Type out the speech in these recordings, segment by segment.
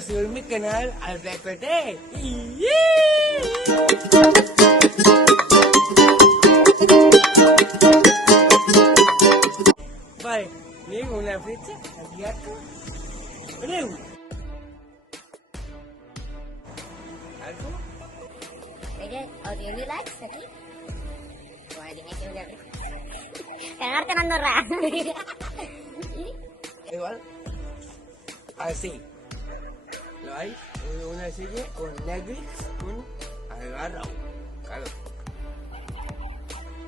suscribir mi canal al PPT. Vale, miren una fecha, aquí acá. Miren. ¿Algo? Oye, audio new likes aquí. Wah, ini aja udah. Gak ngerti Nandora. Igual, así. ¿Lo hay? Una serie con Netflix, con agarra. Claro.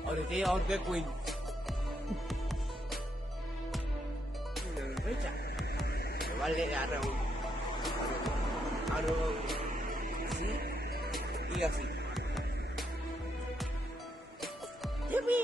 Ahorita ya Orbe Queen. Fecha. Igual le agarra un. Así y así. ¡Yupi!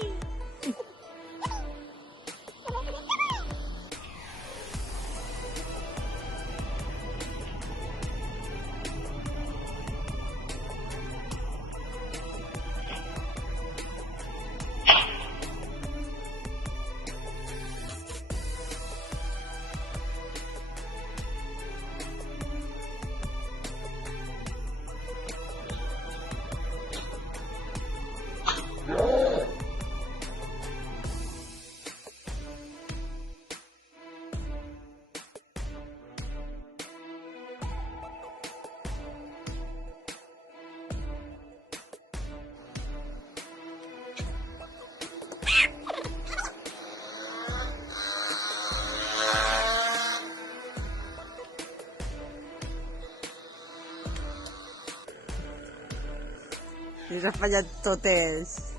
Y Rafael Totes.